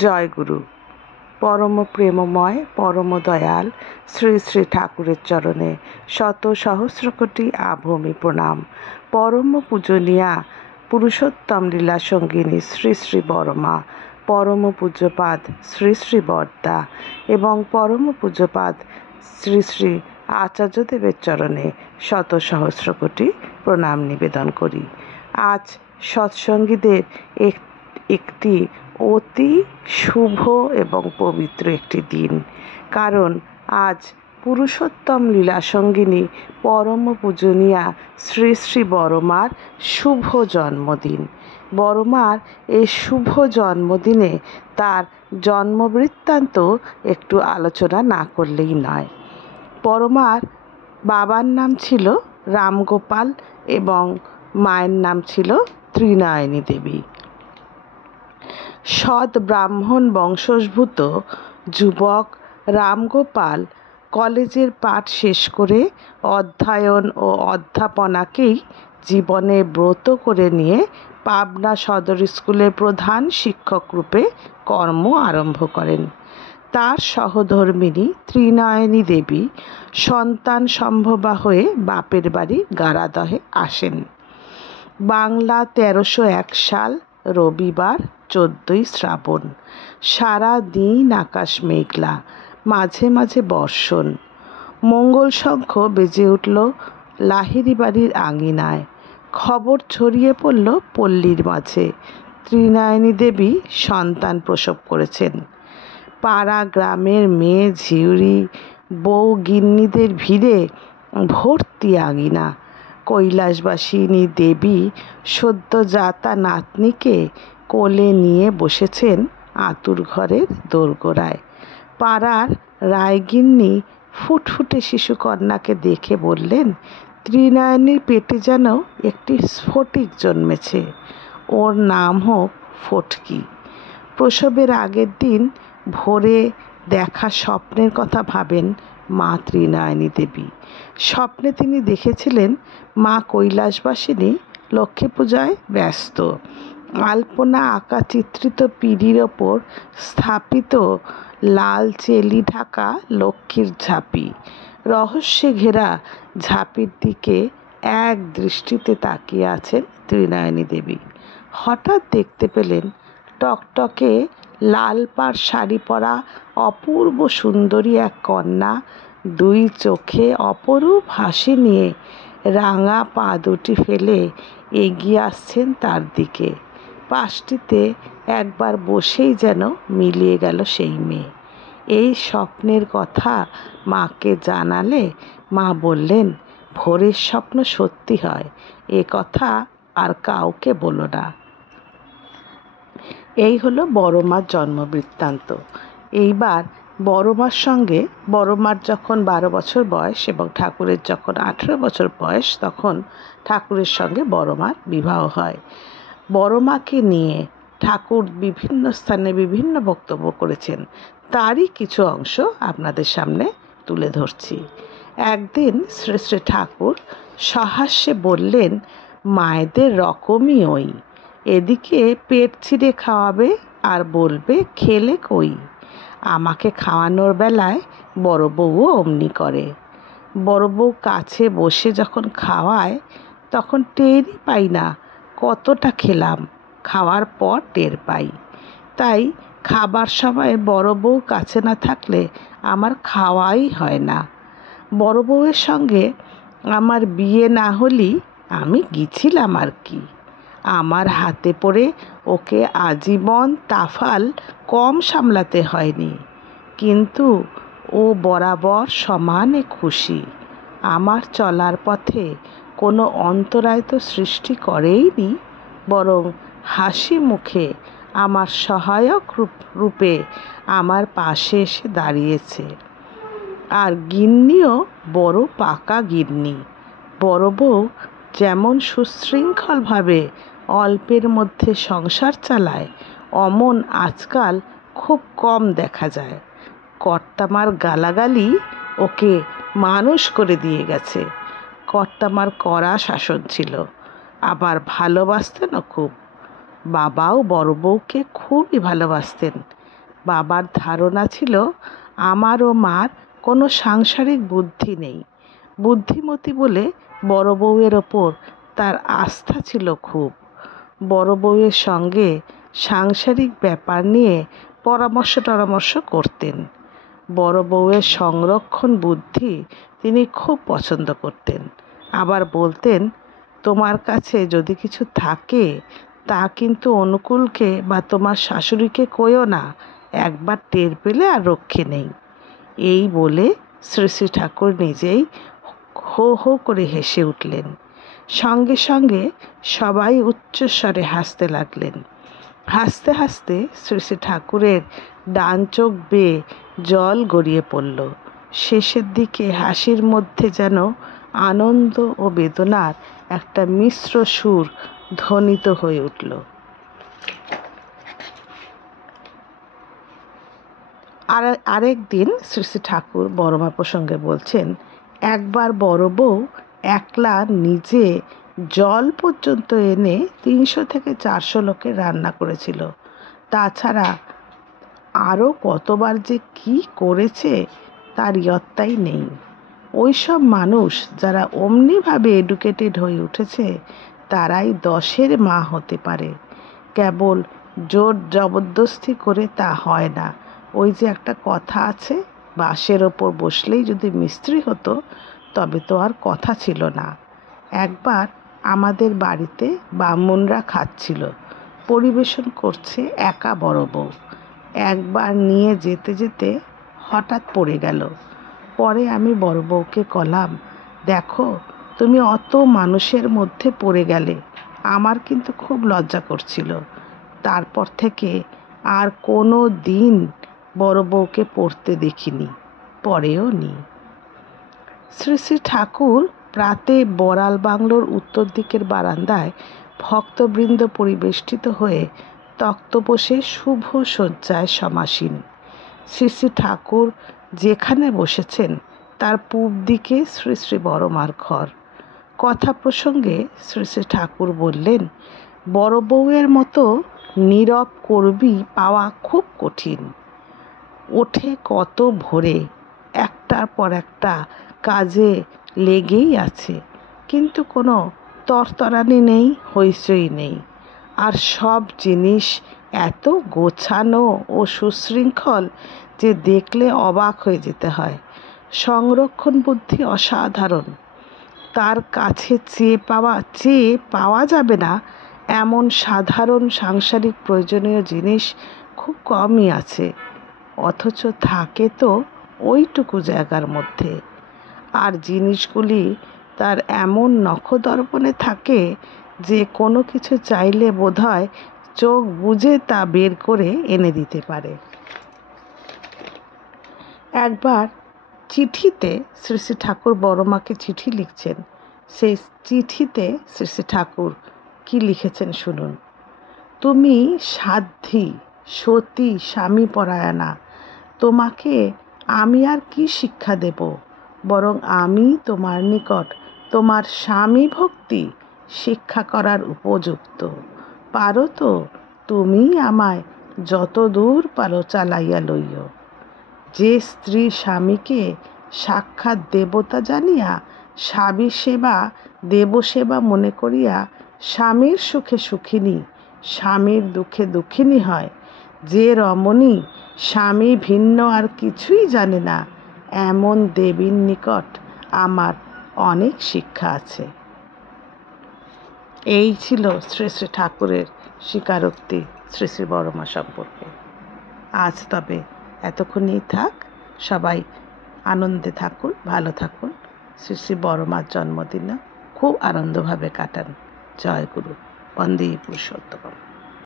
জয়গুরু। পরম প্রেমময় পরম দয়াল শ্রী শ্রী ঠাকুরের চরণে শত সহস্র কোটি আভূমি প্রণাম। পরম পূজনীয়া পুরুষোত্তম লীলা সঙ্গিনী শ্রী শ্রী বড়মা, পরম পূজ্যপাদ শ্রী শ্রী বরদা এবং পরম পূজ্যপাদ শ্রী শ্রী আচার্যদেবের চরণে শত সহস্র কোটি প্রণাম নিবেদন করি। আজ সৎসঙ্গীদের একটি অতি শুভ এবং পবিত্র একটি দিন, কারণ আজ পুরুষোত্তম লীলাসঙ্গিনী পরম পূজনীয়া শ্রী শ্রী বড়মার শুভ জন্মদিন। বড়মার এই শুভ জন্মদিনে তার জন্মবৃত্তান্ত একটু আলোচনা না করলেই নয়। বড়মার বাবার নাম ছিল রামগোপাল এবং মায়ের নাম ছিল ত্রিনয়নী দেবী। সৎ ব্রাহ্মণ বংশোদ্ভূত যুবক রামগোপাল কলেজের পাঠ শেষ করে অধ্যয়ন ও অধ্যাপনাকেই জীবনে ব্রত করে নিয়ে পাবনা সদর স্কুলের প্রধান শিক্ষক রূপে কর্ম আরম্ভ করেন। তার সহধর্মিণী ত্রিনয়নী দেবী সন্তান সম্ভবা হয়ে বাপের বাড়ি গারাদহে আসেন। বাংলা ১৩০১ সাল, রবিবার, ১৪ই শ্রাবণ। সারা দিন আকাশ মেঘলা, মাঝে মাঝে বর্ষণ। মঙ্গল শঙ্খ বেজে উঠল লাহিড়ী বাড়ির আঙিনায়। খবর ছড়িয়ে পড়ল পল্লীর মাঝে, ত্রিনয়নী দেবী সন্তান প্রসব করেছেন। পাড়া গ্রামের মেয়ে ঝিউরি বউ গিন্নিদের ভিড়ে ভর্তি আঙিনা। কৈলাসবাসিনী দেবী সদ্যজাতা নাতনিকে কোলে নিয়ে বসেছেন আতুর ঘরের দোরগোড়ায়। পাড়ার রায়গিন্নি ফুটফুটে শিশুকন্যাকে দেখে বললেন, ত্রিনয়নীর পেটে যেন একটি স্ফটিক জন্মেছে, ওর নাম হোক ফটকি। প্রসবের আগের দিন ভোরে দেখা স্বপ্নের কথা ভাবেন মা ত্রিনয়নী দেবী। স্বপ্নে তিনি দেখেছিলেন মা কৈলাসবাসিনী লক্ষ্মী পূজায় ব্যস্ত। আলপনা আঁকা চিত্রিত পিঁড়ির ওপর স্থাপিত লাল চেলি ঢাকা লক্ষ্মীর ঝাঁপি, রহস্যে ঘেরা ঝাঁপির দিকে এক দৃষ্টিতে তাকিয়ে আছেন ত্রিনয়নী দেবী। হঠাৎ দেখতে পেলেন টকটকে লাল পাড় শাড়ি পরা অপূর্ব সুন্দরী এক কন্যা দুই চোখে অপরূপ হাসি নিয়ে রাঙা পা দুটি ফেলে এগিয়ে আসছেন তার দিকে। পাশটিতে একবার বসেই যেন মিলিয়ে গেল সেই মেয়ে। এই স্বপ্নের কথা মাকে জানালে মা বললেন, ভোরের স্বপ্ন সত্যি হয়, এ কথা আর কাউকে বলো না। এই হলো বড়মার জন্মবৃত্তান্ত। এইবার বড়মার সঙ্গে, বড়মার যখন ১২ বছর বয়স এবং ঠাকুরের যখন ১৮ বছর বয়স, তখন ঠাকুরের সঙ্গে বড়মার বিবাহ হয়। বড়মাকে নিয়ে ঠাকুর বিভিন্ন স্থানে বিভিন্ন বক্তব্য করেছেন, তারই কিছু অংশ আপনাদের সামনে তুলে ধরছি। একদিন শ্রী শ্রী ঠাকুর সহাস্যে বললেন, মায়েদের রকমই ওই, এদিকে পেট ছিঁড়ে খাওয়াবে আর বলবে খেলে কই। আমাকে খাওয়ানোর বেলায় বড় বউও অমনি করে। বড় বউ কাছে বসে যখন খাওয়ায় তখন টেরই পাই না কতটা খেলাম, খাওয়ার পর টের পাই। তাই খাবার সময় বড় বউ কাছে না থাকলে আমার খাওয়াই হয় না। বড় বউয়ের সঙ্গে আমার বিয়ে না হলেই আমি গিয়েছিলাম আর কি। আমার হাতে পড়ে ওকে আজীবন তাফাল কম সামলাতে হয়নি, কিন্তু ও বরাবর সমানে খুশি। আমার চলার পথে কোনো অন্তরায় তো সৃষ্টি করেইনি, বরং হাসি মুখে আমার সহায়ক রূপে আমার পাশে এসে দাঁড়িয়েছে। আর গিন্নিও বড় পাকা গিন্নি। বড় বউ যেমন সুশৃঙ্খলভাবে অল্পের মধ্যে সংসার চালায়, অমন আজকাল খুব কম দেখা যায়। কর্তামার গালাগালি ওকে মানুষ করে দিয়ে গেছে। কর্তামার কড়া শাসন ছিল, আবার ভালোবাসতেনও খুব। বাবাও বড় বউকে খুবই ভালোবাসতেন। বাবার ধারণা ছিল আমার ও মার কোনো সাংসারিক বুদ্ধি নেই। বুদ্ধিমতী বলে বড় বউয়ের ওপর তার আস্থা ছিল খুব। বড় বউয়ের সঙ্গে সাংসারিক ব্যাপার নিয়ে পরামর্শ করতেন। বড় বউয়ের সংরক্ষণ বুদ্ধি তিনি খুব পছন্দ করতেন। আবার বলতেন, তোমার কাছে যদি কিছু থাকে তা কিন্তু অনুকূলকে বা তোমার শাশুড়িকে কইও না, একবার টের পেলে আর রক্ষে নেই। এই বলে শ্রী শ্রী ঠাকুর নিজেই হো হো করে হেসে উঠলেন। সঙ্গে সঙ্গে সবাই উচ্চস্বরে হাসতে লাগলেন। হাসতে হাসতে শ্রী শ্রী ঠাকুরের ডান চোখ বেয়ে জল গড়িয়ে পড়ল। শেষের দিকে হাসির মধ্যে যেন আনন্দ ও বেদনার একটা মিশ্র সুর ধ্বনিত হয়ে উঠল। আরেক দিন শ্রী শ্রী ঠাকুর বড়মা প্রসঙ্গে বলছেন, একবার বড় বউ একলা নিজে জল পর্যন্ত এনে 300 থেকে 400 লোকের রান্না করেছিল। তাছাড়া আরও কতবার যে কি করেছে তার ইয়ত্তাই নেই। ওই সব মানুষ যারা অমনিভাবে এডুকেটেড হয়ে উঠেছে তারাই 10-এর মা হতে পারে। কেবল জোর জবরদস্তি করে তা হয় না। ওই যে একটা কথা আছে, বাঁশের ওপর বসলেই যদি মিস্ত্রি হতো তবে তো আর কথা ছিল না। একবার আমাদের বাড়িতে ব্রাহ্মণরা খাচ্ছিল, পরিবেশন করছে একা বড় বউ। একবার নিয়ে যেতে যেতে হঠাৎ পড়ে গেল। পরে আমি বড় বউকে কলাম, দেখো তুমি অত মানুষের মধ্যে পড়ে গেলে, আমার কিন্তু খুব লজ্জা করছিল। তারপর থেকে আর কোনো দিন বড় বউকে পড়তে দেখিনি, পরেও নি। শ্রী শ্রী ঠাকুর প্রাতে বড়াল বাংলোর উত্তর দিকের বারান্দায় ভক্তবৃন্দ পরিবেষ্টিত হয়ে তক্তপোষে শুভ শয্যায় সমাসীন। শ্রী শ্রী ঠাকুর যেখানে বসেছেন তার পূব দিকে শ্রী শ্রী বড়মার ঘর। কথা প্রসঙ্গে শ্রী শ্রী ঠাকুর বললেন, বড় বউয়ের মতো নীরব কর্মী পাওয়া খুব কঠিন। ওঠে কত ভোরে, একটার পর একটা কাজে লেগেই আছে, কিন্তু কোনো তরতরানি নেই, হইচই নেই। আর সব জিনিস এত গোছানো ও সুশৃঙ্খল যে দেখলে অবাক হয়ে যেতে হয়। সংরক্ষণ বুদ্ধি অসাধারণ। তার কাছে চেয়ে পাওয়া যাবে না এমন সাধারণ সাংসারিক প্রয়োজনীয় জিনিস খুব কমই আছে, অথচ থাকে তো ওইটুকু জায়গার মধ্যে। আর জিনিসগুলি তার এমন নখদর্পণে থাকে যে কোনো কিছু চাইলে বোধহয় চোখ বুজে তা বের করে এনে দিতে পারে। একবার চিঠিতে শ্রী শ্রী ঠাকুর বড়মাকে চিঠি লিখছেন। সেই চিঠিতে শ্রী শ্রী ঠাকুর কি লিখেছেন শুনুন। তুমি সাধ্বী, সতী, স্বামী পরায়ণা, তোমাকে আমি আর কি শিক্ষা দেব, বরং আমি তোমার নিকট তোমার স্বামী ভক্তি শিক্ষা করার উপযুক্ত। পারো তো তুমি আমায় যত দূর পারো চালাইয়া লইও। যে স্ত্রী স্বামীকে সাক্ষাৎ দেবতা জানিয়া স্বামী সেবা দেবসেবা মনে করিয়া স্বামীর সুখে সুখিনী, স্বামীর দুঃখে দুঃখিনী হয়, যে রমণী স্বামী ভিন্ন আর কিছুই জানে না, এমন দেবীর নিকট আমার অনেক শিক্ষা আছে। এই ছিল শ্রী শ্রী ঠাকুরের স্বীকারোক্তি শ্রী শ্রী বড়মা সম্পর্কে। আজ তবে এতক্ষণই থাক। সবাই আনন্দে থাকুন, ভালো থাকুন। শ্রী শ্রী বড়মার জন্মদিনে খুব আনন্দভাবে কাটান। জয় গুরু, বন্দে পুরুষোত্তম।